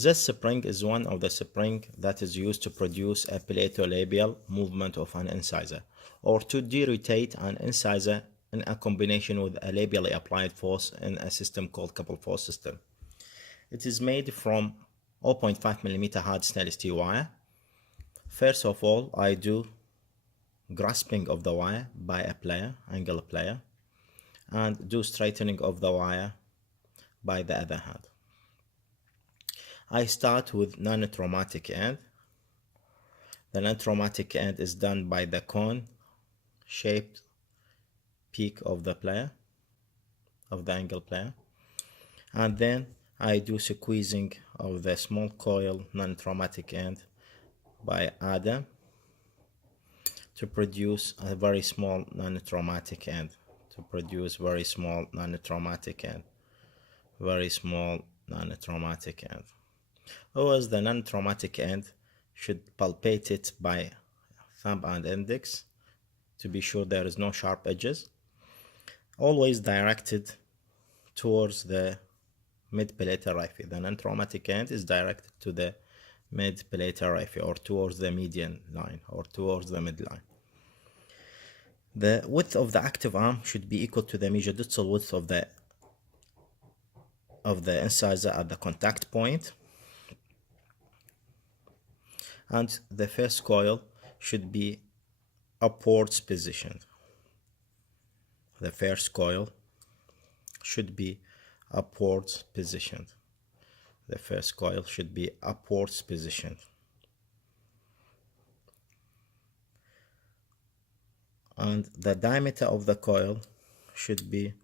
This spring is one of the spring that is used to produce a palatolabial movement of an incisor, or to derotate an incisor in a combination with a labially applied force in a system called couple force system. It is made from 0.5 millimeter hard stainless steel wire. First of all, I do grasping of the wire by a plier, angle plier, and do straightening of the wire by the other hand. I start with non-traumatic end. The non-traumatic end is done by the cone-shaped peak of the plier, of the angle plier, and then I do squeezing of the small coil non-traumatic end by Adam to produce a very small non-traumatic end, to produce very small non-traumatic end, very small non-traumatic end. Always the non-traumatic end should palpate it by thumb and index to be sure there is no sharp edges. Always directed towards the mid-palatal raphe. The non-traumatic end is directed to the mid-palatal raphe, or towards the median line, or towards the midline. The width of the active arm should be equal to the mesiodistal width of the incisor at the contact point. And the first coil should be upwards positioned. The first coil should be upwards positioned. The first coil should be upwards positioned. And the diameter of the coil should be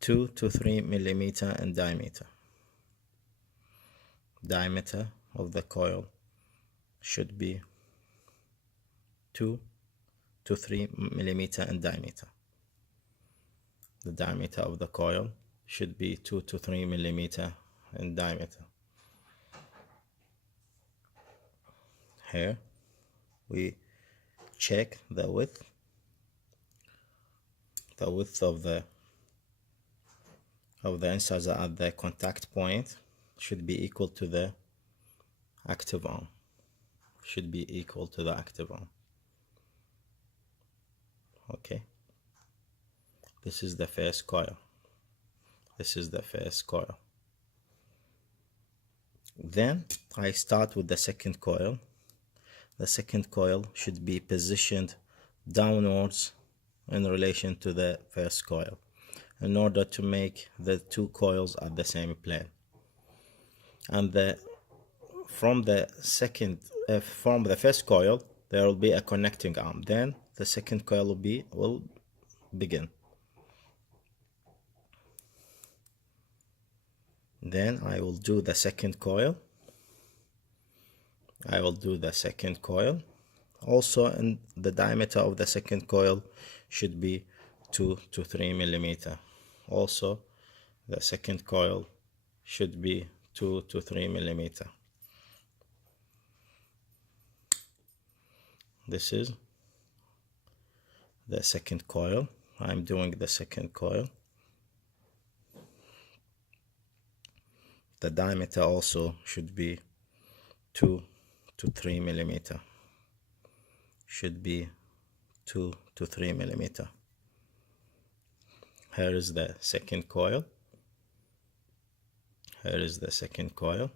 2 to 3 millimeter in diameter. Diameter of the coil should be 2 to 3 millimeter in diameter. The diameter of the coil should be 2 to 3 millimeter in diameter. Here we check the width. The width of the incisor at the contact point should be equal to the active arm. Should be equal to the active arm. Okay. This is the first coil. This is the first coil. Then I start with the second coil. The second coil should be positioned downwards in relation to the first coil in order to make the two coils at the same plane. And from the first coil there will be a connecting arm. Then the second coil will begin. Then I will do the second coil. I will do the second coil. Also, in the diameter of the second coil should be 2 to 3 millimeter. Also, the second coil should be 2 to 3 millimeter. This is the second coil. I'm doing the second coil. The diameter also should be 2 to 3 millimeter. Should be 2 to 3 millimeter. Here is the second coil. Here is the second coil.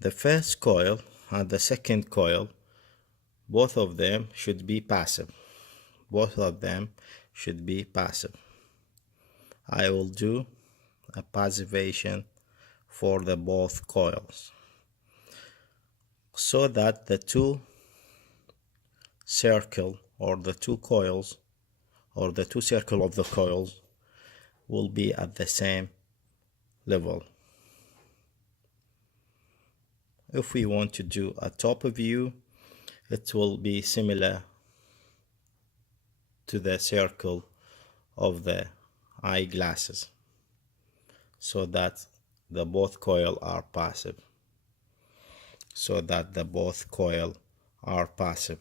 The first coil and the second coil, both of them should be passive. Both of them should be passive. I will do a passivation for the both coils so that the two circle or the two coils or the two circle of the coils will be at the same level. If we want to do a top view, it will be similar to the circle of the eyeglasses, so that the both coil are passive. So that the both coil are passive.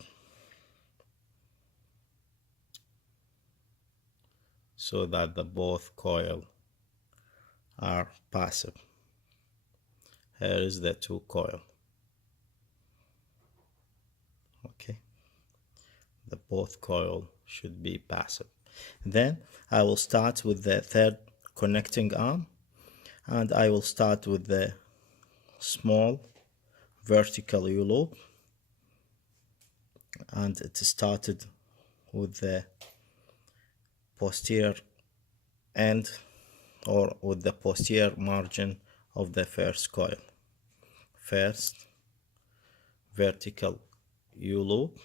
so that the both coil are passive. Here is the two coil. Okay, the both coil should be passive. Then I will start with the third connecting arm, and I will start with the small vertical U-loop, and it started with the posterior end, or with the posterior margin of the first coil. First vertical U-loop,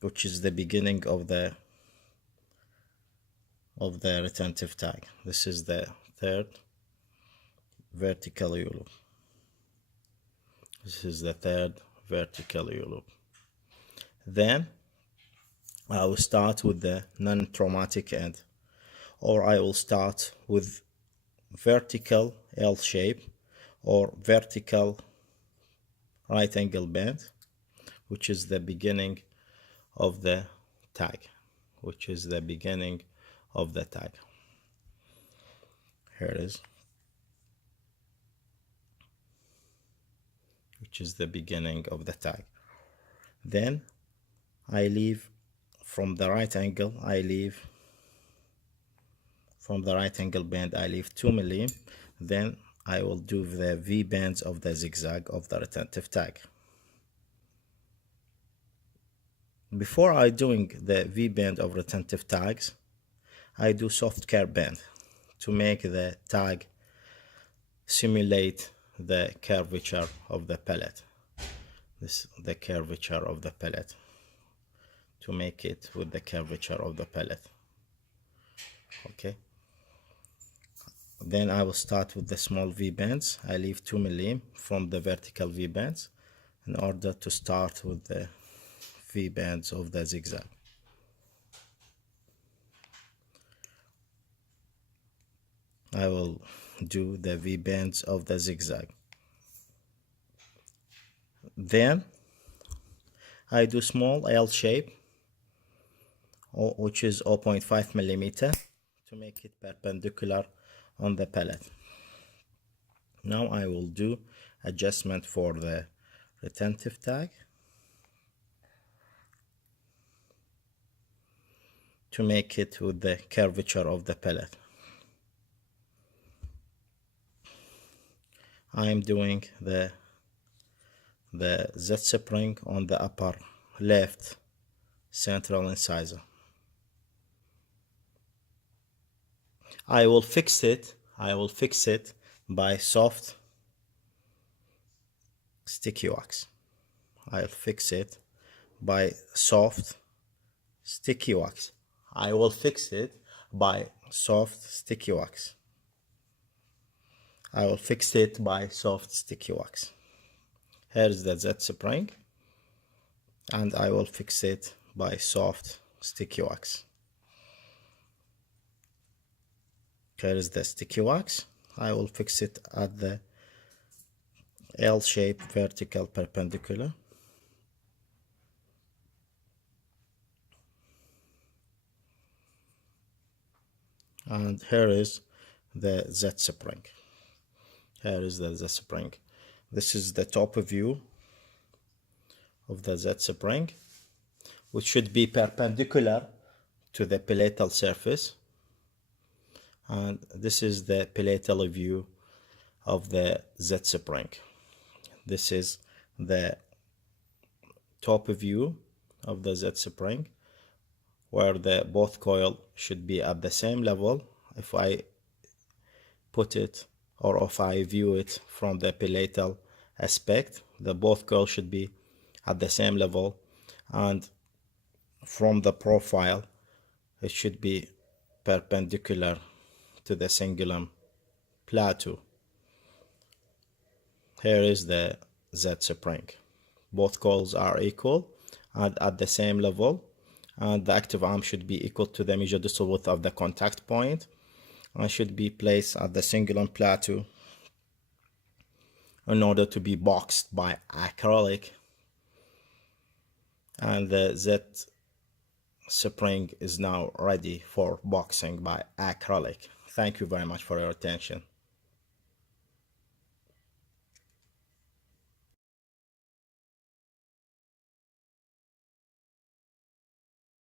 which is the beginning of the retentive tag. This is the third vertical U-loop. This is the third vertical U-loop. Then I will start with the non-traumatic end, or I will start with vertical L shape or vertical right angle bend, which is the beginning of the tag, which is the beginning of the tag. Here it is, which is the beginning of the tag. Then I leave from the right angle, from the right angle bend, I leave 2 mm. Then I will do the V bends of the zigzag of the retentive tag. Before I doing the V bend of retentive tags, I do soft curve bend to make the tag simulate the curvature of the pellet. The curvature of the pellet, to make it with the curvature of the pellet. Okay. Then I will start with the small V bends. I leave 2 mm from the vertical V bends in order to start with the V bends of the zigzag. I will do the V bends of the zigzag. Then I do small L shape, which is 0.5 mm, to make it perpendicular on the pellet. Now I will do adjustment for the retentive tag to make it with the curvature of the pellet. I am doing the Z spring on the upper left central incisor. I will fix it by soft sticky wax. I'll fix it by soft sticky wax. I will fix it by soft sticky wax. I will fix it by soft sticky wax. Here's the Z spring, and I will fix it by soft sticky wax. Here is the sticky wax. I will fix it at the L shape vertical perpendicular. And here is the Z spring. Here is the Z spring. This is the top view of the Z spring, which should be perpendicular to the palatal surface. And this is the palatal view of the Z spring. This is the top view of the Z spring, where the both coil should be at the same level. If I put it, or if I view it from the palatal aspect, the both coil should be at the same level, and from the profile it should be perpendicular to the cingulum plateau. Here is the Z spring. Both coils are equal and at the same level, and the active arm should be equal to the mesial width of the contact point, and should be placed at the cingulum plateau in order to be boxed by acrylic. And the Z spring is now ready for boxing by acrylic. Thank you very much for your attention.